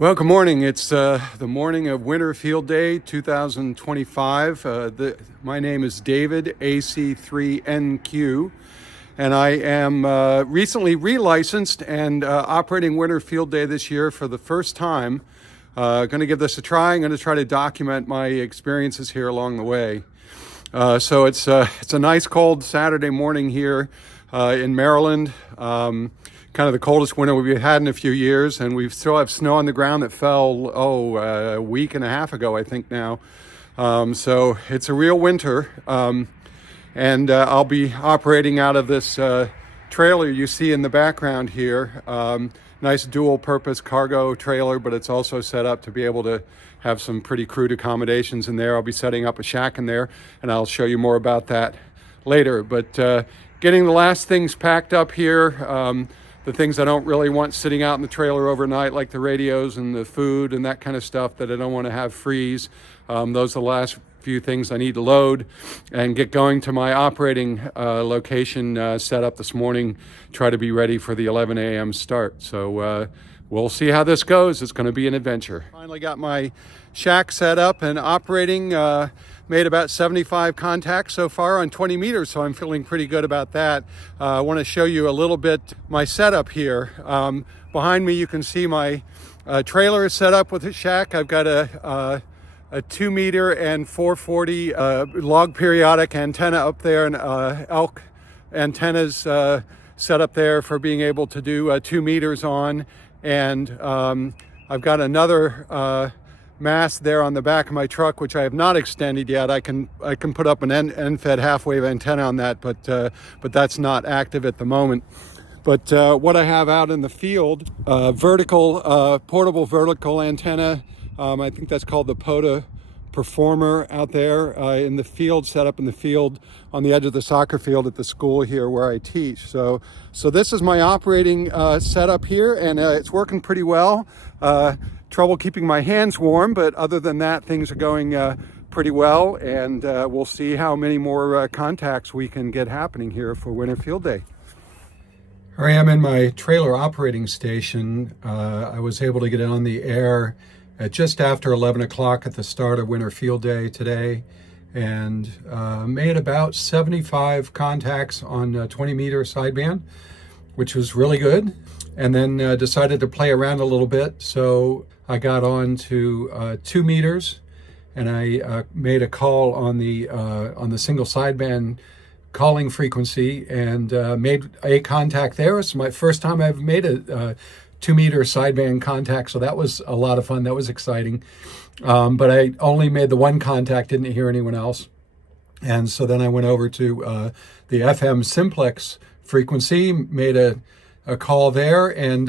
Well, good morning. It's the morning of Winter Field Day 2025. My name is David, AC3NQ, and I am recently relicensed and operating Winter Field Day this year for the first time. Going to give this a try. I'm going to try to document my experiences here along the way. So it's a nice cold Saturday morning here in Maryland. Kind of the coldest winter we've had in a few years, and we still have snow on the ground that fell a week and a half ago, I think now. So it's a real winter, and I'll be operating out of this trailer you see in the background here. Nice dual-purpose cargo trailer, but it's also set up to be able to have some pretty crude accommodations in there. I'll be setting up a shack in there, and I'll show you more about that later. But getting the last things packed up here. The things I don't really want sitting out in the trailer overnight, like the radios and the food and that kind of stuff that I don't want to have freeze. Those are the last few things I need to load and get going to my operating location set up this morning. Try to be ready for the 11 a.m. start. So we'll see how this goes. It's going to be an adventure. Finally got my shack set up and operating. Made about 75 contacts so far on 20 meters, so I'm feeling pretty good about that. I want to show you a little bit my setup here. Behind me you can see my trailer is set up with a shack. I've got a 2 meter and 440 log periodic antenna up there, and elk antennas set up there for being able to do 2 meters on. And I've got another mast there on the back of my truck, which I have not extended yet. I can put up an end-fed half-wave antenna on that, but that's not active at the moment. But what I have out in the field, portable vertical antenna. I think that's called the POTA Performer out there in the field, set up in the field on the edge of the soccer field at the school here where I teach. So this is my operating setup here, and it's working pretty well. Trouble keeping my hands warm, but other than that, things are going pretty well, and we'll see how many more contacts we can get happening here for Winter Field Day. Here I am in my trailer operating station. I was able to get on the air at just after 11 o'clock at the start of Winter Field Day today, and made about 75 contacts on 20-meter sideband, which was really good. And then decided to play around a little bit. So I got on to 2 meters, and I made a call on the single sideband calling frequency, and made a contact there. It's my first time I've made a 2 meter sideband contact, so that was a lot of fun. That was exciting. But I only made the one contact, didn't hear anyone else. And so then I went over to the FM simplex frequency, made a call there, and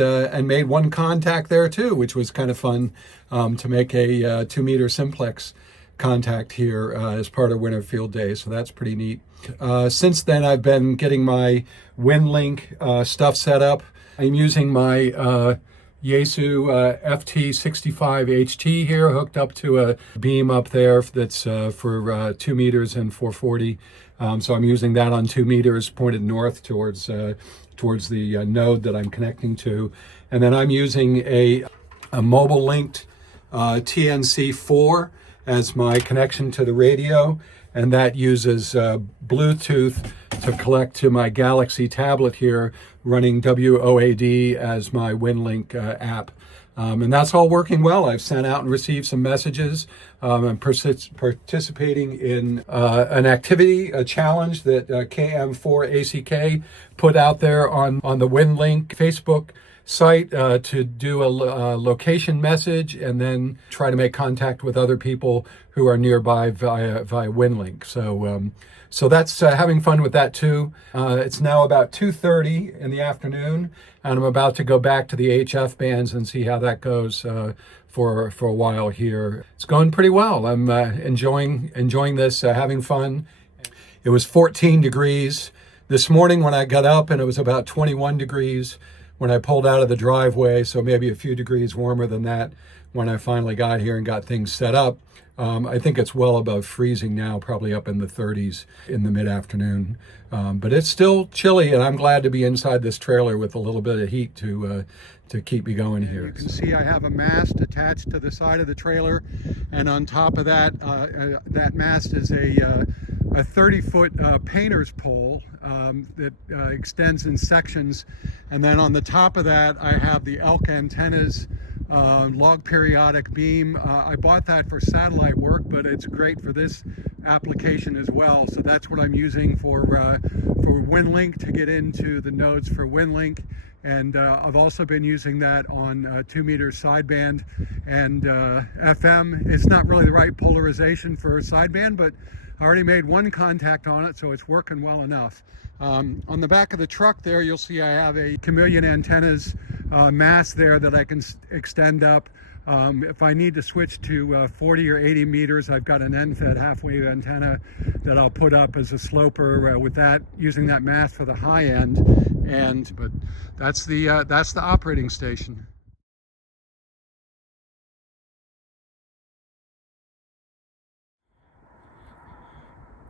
made one contact there too, which was kind of fun to make a 2 meter simplex contact here as part of Winter Field Day. So that's pretty neat. Since then, I've been getting my WinLink stuff set up. I'm using my Yaesu FT65HT here, hooked up to a beam up there that's for 2 meters and 440. So I'm using that on 2 meters pointed north towards the node that I'm connecting to. And then I'm using a mobile linked TNC4 as my connection to the radio. And that uses Bluetooth to collect to my Galaxy tablet here, running WOAD as my WinLink app. And that's all working well. I've sent out and received some messages. I'm participating in an activity, a challenge that KM4ACK put out there on the WinLink Facebook site to do a location message and then try to make contact with other people who are nearby via WinLink. So that's having fun with that too. It's now about 2:30 in the afternoon, and I'm about to go back to the HF bands and see how that goes for a while here. It's going pretty well. I'm enjoying this, having fun. It was 14 degrees this morning when I got up, and it was about 21 degrees when I pulled out of the driveway, so maybe a few degrees warmer than that when I finally got here and got things set up. I think it's well above freezing now, probably up in the 30s in the mid-afternoon. But it's still chilly, and I'm glad to be inside this trailer with a little bit of heat to keep me going here. You can see I have a mast attached to the side of the trailer, and on top of that, that mast is a 30-foot painter's pole that extends in sections. And then on the top of that, I have the elk antennas log periodic beam. I bought that for satellite work, but it's great for this application as well. So that's what I'm using for WinLink, to get into the nodes for WinLink. And I've also been using that on 2 meter sideband and FM. It's not really the right polarization for sideband, but I already made one contact on it, so it's working well enough. On the back of the truck there, you'll see I have a chameleon antennas mast there that I can extend up. If I need to switch to 40 or 80 meters, I've got an end-fed half-wave antenna that I'll put up as a sloper with that, using that mast for the high end. But that's the operating station.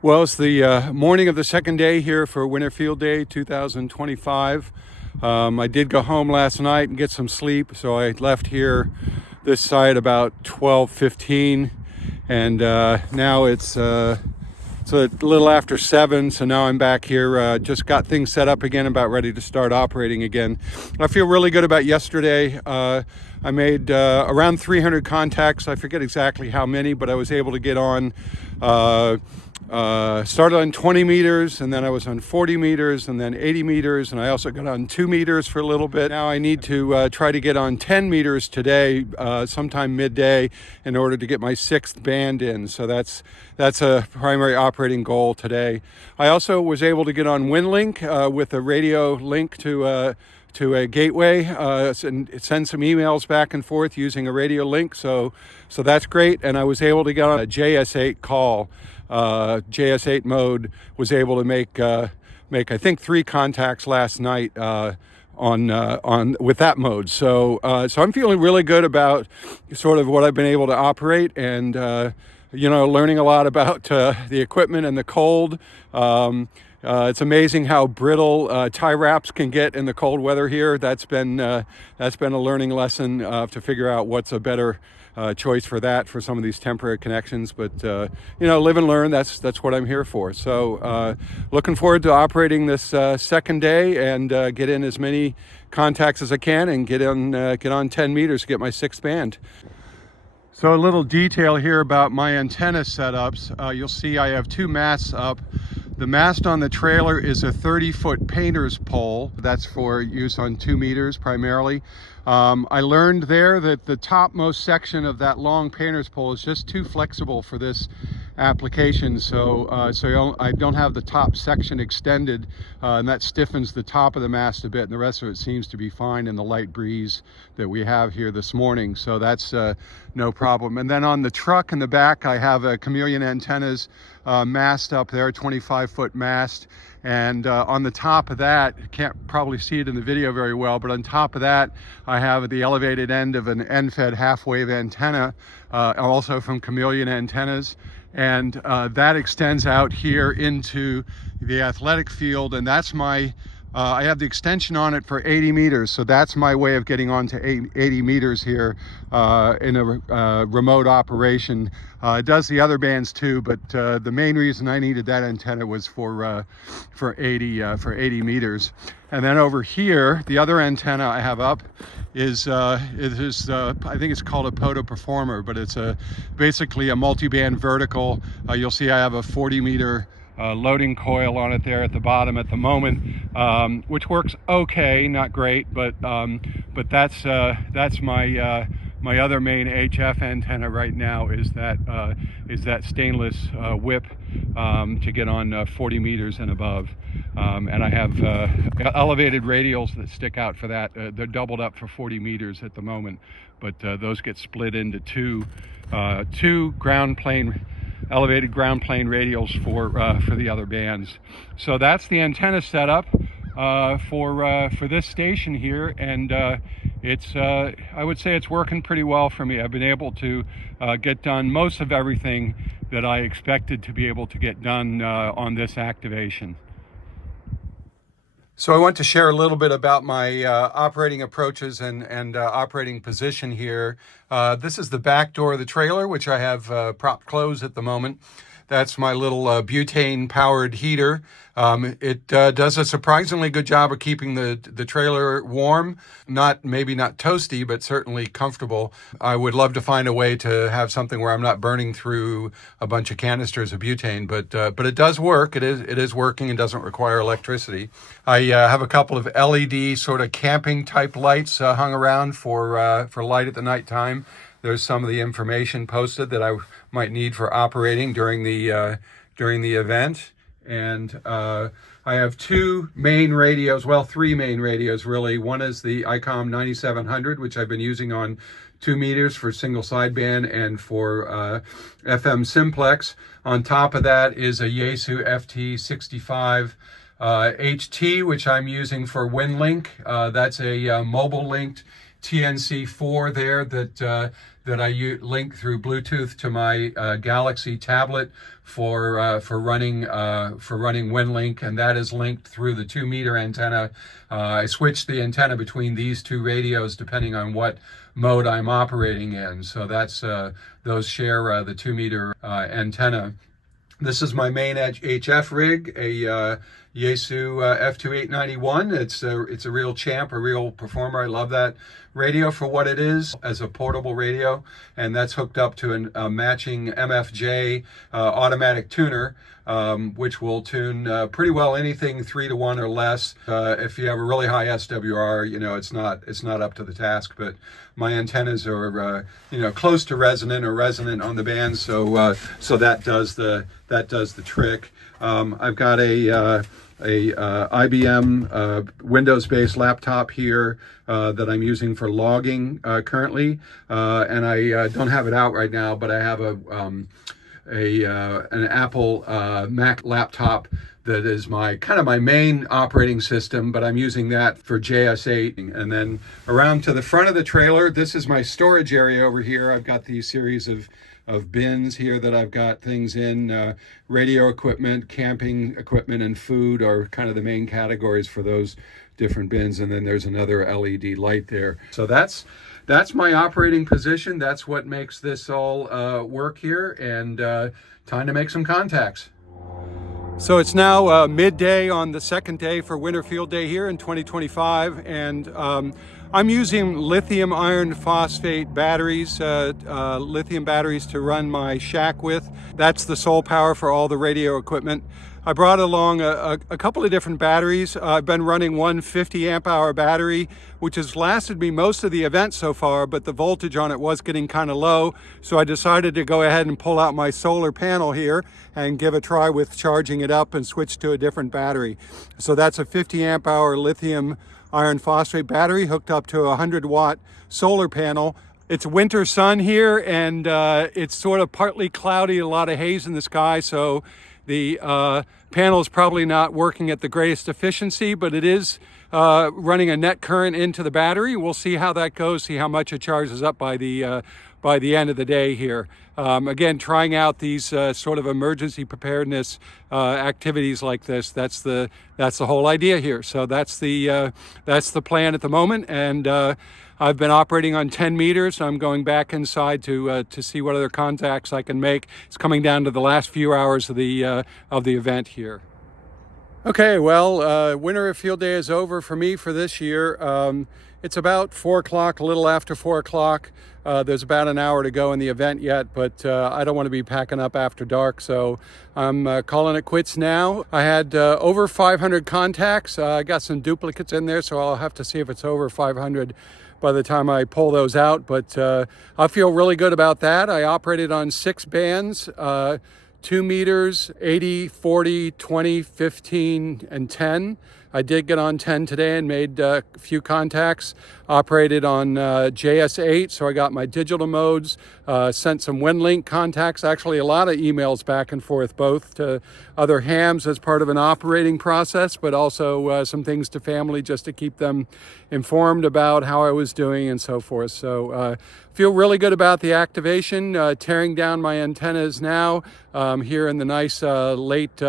Well, it's the morning of the second day here for Winter Field Day 2025. I did go home last night and get some sleep, so I left here this site about 12:15, and now it's a little after 7, so now I'm back here, just got things set up again, about ready to start operating again. I feel really good about yesterday. I made around 300 contacts. I forget exactly how many, but I was able to get on started on 20 meters, and then I was on 40 meters, and then 80 meters, and I also got on 2 meters for a little bit. Now I need to try to get on 10 meters today, sometime midday, in order to get my 6th band in. So that's a primary operating goal today. I also was able to get on WinLink with a radio link to a gateway, and send some emails back and forth using a radio link. So that's great. And I was able to get on a JS8 call. JS8 mode, was able to make I think 3 contacts last night on with that mode. So I'm feeling really good about sort of what I've been able to operate, and learning a lot about the equipment and the cold. It's amazing how brittle tie wraps can get in the cold weather here. That's been a learning lesson to figure out what's a better choice for some of these temporary connections. But live and learn. That's what I'm here for. So looking forward to operating this second day, and get in as many contacts as I can, and get on 10 meters to get my 6th band. So a little detail here about my antenna setups. You'll see I have 2 masts up. The mast on the trailer is a 30-foot painter's pole. That's for use on 2 meters primarily. I learned there that the topmost section of that long painter's pole is just too flexible for this application, so I don't have the top section extended, and that stiffens the top of the mast a bit, and the rest of it seems to be fine in the light breeze that we have here this morning, so that's no problem. And then on the truck in the back, I have a chameleon antennas mast up there, 25-foot mast, and on the top of that, you can't probably see it in the video very well, but on top of that I have the elevated end of an end-fed half-wave antenna, also from Chameleon Antennas, and that extends out here into the athletic field, and that's my I have the extension on it for 80 meters, so that's my way of getting on to 80 meters here in a remote operation. It does the other bands too, but the main reason I needed that antenna was for 80 meters. And then over here, the other antenna I have up is I think it's called a Poto Performer, but it's basically a multi-band vertical. You'll see I have a 40 meter loading coil on it there at the bottom at the moment, which works okay, not great, but that's my other main HF antenna right now is that stainless whip to get on 40 meters and above, and I have elevated radials that stick out for that. They're doubled up for 40 meters at the moment, but those get split into two elevated ground plane radials for the other bands. So that's the antenna setup. for this station here, and it's I would say it's working pretty well for me. I've been able to get done most of everything that I expected to be able to get done on this activation. So I want to share a little bit about my operating approaches and operating position here. This is the back door of the trailer, which I have propped closed at the moment. That's my little butane-powered heater. It does a surprisingly good job of keeping the trailer warm. Maybe not toasty, but certainly comfortable. I would love to find a way to have something where I'm not burning through a bunch of canisters of butane, but it does work. It is working and doesn't require electricity. I have a couple of LED sort of camping type lights hung around for light at the nighttime. There's some of the information posted that I might need for operating during the event. And I have three main radios really. One is the ICOM 9700, which I've been using on 2 meters for single sideband and for FM simplex. On top of that is a Yaesu FT65 HT, which I'm using for WinLink. That's a mobile linked TNC4 there that I link through Bluetooth to my Galaxy tablet for running WinLink, and that is linked through the 2 meter antenna. I switch the antenna between these two radios depending on what mode I'm operating in. So that's those share the 2 meter antenna. This is my main HF rig, a Yaesu F2891. It's a real champ, a real performer. I love that radio for what it is as a portable radio, and that's hooked up to a matching MFJ automatic tuner, which will tune pretty well anything 3-to-1 or less. If you have a really high SWR, it's not up to the task, but my antennas are close to resonant or resonant on the band, so that does the trick. I've got a IBM Windows-based laptop here that I'm using for logging currently, and I don't have it out right now, but I have an Apple Mac laptop that is my main operating system, but I'm using that for JS8. And then around to the front of the trailer, this is my storage area over here. I've got these series of bins here that I've got things in. Radio equipment, camping equipment, and food are kind of the main categories for those different bins. And then there's another LED light there. So that's my operating position. That's what makes this all work here. And time to make some contacts. So it's now midday on the second day for Winter Field Day here in 2025, and I'm using lithium iron phosphate batteries, lithium batteries to run my shack with. That's the sole power for all the radio equipment. I brought along a couple of different batteries. I've been running one 50 amp hour battery, which has lasted me most of the event so far, but the voltage on it was getting kind of low. So I decided to go ahead and pull out my solar panel here and give a try with charging it up and switch to a different battery. So that's a 50 amp hour lithium iron phosphate battery hooked up to a 100-watt solar panel. It's winter sun here, and it's sort of partly cloudy, a lot of haze in the sky, so the panel is probably not working at the greatest efficiency, but it is running a net current into the battery. We'll see how that goes, see how much it charges up by the end of the day here. Again, trying out these sort of emergency preparedness activities like this. That's the whole idea here. So that's the plan at the moment, and I've been operating on 10 meters. I'm going back inside to see what other contacts I can make. It's coming down to the last few hours of the event here. Okay, well, Winter Field Day is over for me for this year. It's about 4 o'clock, a little after 4 o'clock. There's about an hour to go in the event yet, but I don't want to be packing up after dark, so I'm calling it quits now. I had over 500 contacts. I got some duplicates in there, so I'll have to see if it's over 500 by the time I pull those out, but I feel really good about that. I operated on 6 bands, 2 meters, 80, 40, 20, 15, and 10. I did get on 10 today and made a few contacts. Operated on JS8, so I got my digital modes. Sent some WinLink contacts. Actually, a lot of emails back and forth, both to other hams as part of an operating process, but also some things to family just to keep them informed about how I was doing and so forth. So feel really good about the activation. Tearing down my antennas now here in the nice late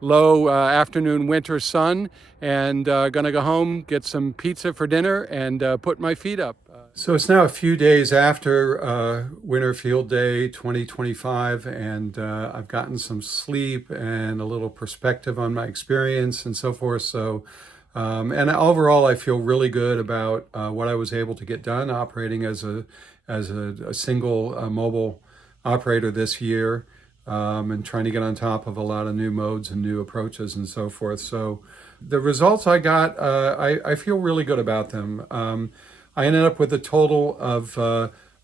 low afternoon winter sun, and gonna go home, get some pizza for dinner, and put my feet up. So it's now a few days after Winter Field Day 2025, and I've gotten some sleep and a little perspective on my experience and so forth. So, and overall, I feel really good about what I was able to get done operating as a single mobile operator this year, and trying to get on top of a lot of new modes and new approaches and so forth. So the results I got, I feel really good about them. I ended up with a total of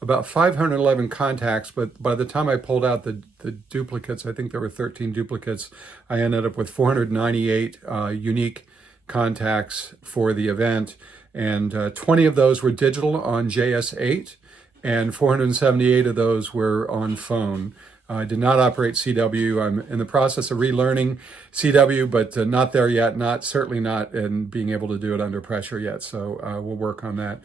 about 511 contacts, but by the time I pulled out the duplicates, I think there were 13 duplicates, I ended up with 498 unique contacts for the event, and 20 of those were digital on JS8, and 478 of those were on phone. I did not operate CW. I'm in the process of relearning CW, but not there yet. Certainly not in being able to do it under pressure yet. So we'll work on that.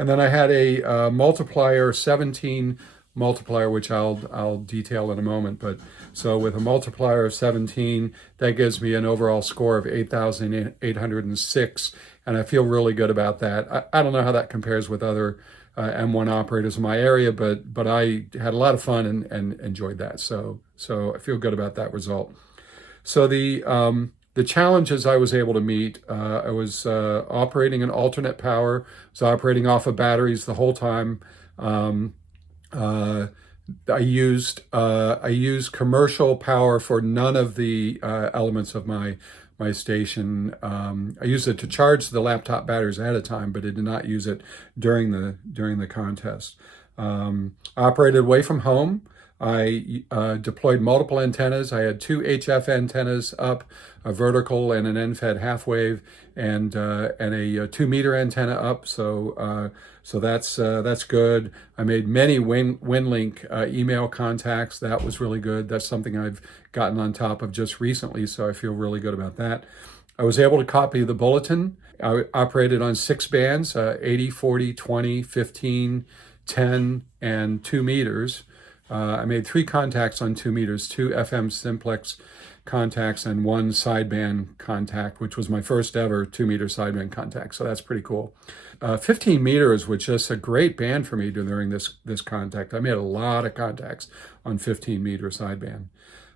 And then I had a multiplier, 17 multiplier, which I'll detail in a moment. But so with a multiplier of 17, that gives me an overall score of 8,806, and I feel really good about that. I don't know how that compares with other M1 operators in my area, but I had a lot of fun and enjoyed that. So I feel good about that result. So the challenges I was able to meet, I was operating in alternate power. I was operating off of batteries the whole time. I used commercial power for none of the elements of my station. I used it to charge the laptop batteries ahead of time, but I did not use it during the contest. Operated away from home. I deployed multiple antennas. I had 2 HF antennas up, a vertical and an end-fed half wave, and a 2-meter antenna up. So that's good. I made many WinLink email contacts. That was really good. That's something I've gotten on top of just recently, so I feel really good about that. I was able to copy the bulletin. I operated on 6 bands, 80, 40, 20, 15, 10, and 2 meters. I made 3 contacts on 2 meters, 2 FM simplex contacts and 1 sideband contact, which was my first ever 2-meter sideband contact. So that's pretty cool. 15 meters was just a great band for me during this contact. I made a lot of contacts on 15-meter sideband.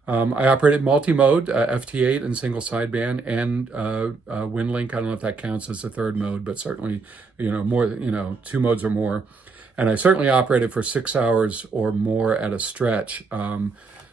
I operated multi-mode, FT8 and single sideband, and WinLink. I don't know if that counts as a third mode, but certainly, more, 2 modes or more. And I certainly operated for 6 hours or more at a stretch.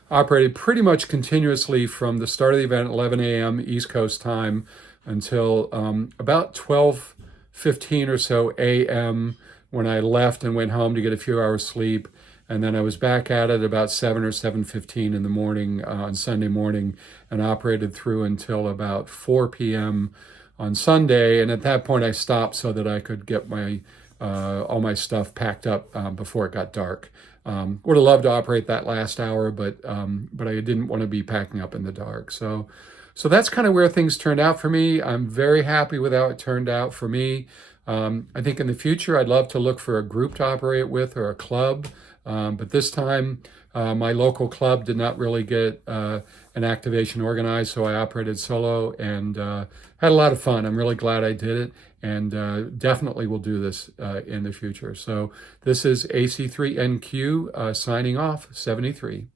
Operated pretty much continuously from the start of the event, 11 a.m. East Coast time, until about 12:15 or so a.m. when I left and went home to get a few hours sleep. And then I was back at it about 7 or 7:15 in the morning on Sunday morning, and operated through until about 4 p.m. on Sunday. And at that point I stopped so that I could get all my stuff packed up before it got dark. Would have loved to operate that last hour, but I didn't want to be packing up in the dark. So that's kind of where things turned out for me. I'm very happy with how it turned out for me. I think in the future I'd love to look for a group to operate with, or a club. But this time my local club did not really get an activation organized, so I operated solo and had a lot of fun. I'm really glad I did it, and definitely will do this in the future. So this is AC3NQ signing off, 73.